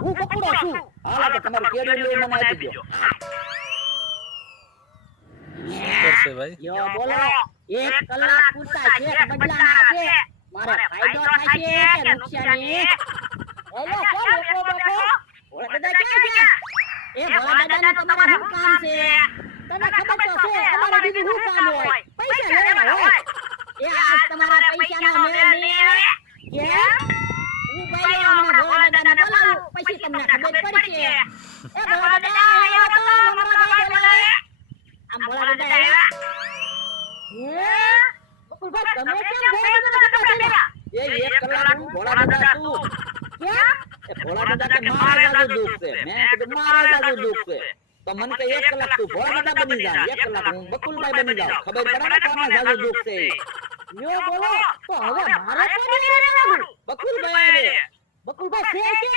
હું બકુડો છું. હાલો તો તમારું કેડું લઈ મને આપી દો. કરશે ભાઈ યો બોલો 1 કલાક પૂરતા શેક બદલાના છે મારે ફાયદો થશે કે નુકસાની હાલો કોણ એકલો બેઠો? ઓલા દાદા ક્યાં ગયા એ ભોળા દાદાનું તમારે શું કામ છે તને ખબર તો છે અમારે બીજું શું કામ હોય? પૈસા લેવાના હોય. એ આજ તમારા પૈસાનો મેળ નહીં આવે હું ભાઈ હમણાં ભોળા દાદાને બોલાવું પછી તમને ખબર પડશે એ ભોળા દાદા આવ્યો તો મમરા ભાઈ બોલાવે આમ ભોળા દાદા આવ્યા બકુલભાઈ તમે કેમ ભોળા દાદા હતા? એ 1 કલાક હું ભોળા દાદા છું. કેમ? એ ભોળા દાદા કે મારા જાજુ દુઃખ છે. મેં કીધું મારા જાજુ દુઃખ છે. તો મને કે 1 કલાક તું ભોળા દાદા બની જા. 1 કલાક હું બકુલભાઈ બની જાઉં. ખબર પડે ને કે આમાં જાજુ દુઃખ છે. યો બોલો તો હવે મારે કોને રહેવાનું? બકુલભાઈ આવે. બકુલભાઈ છે કે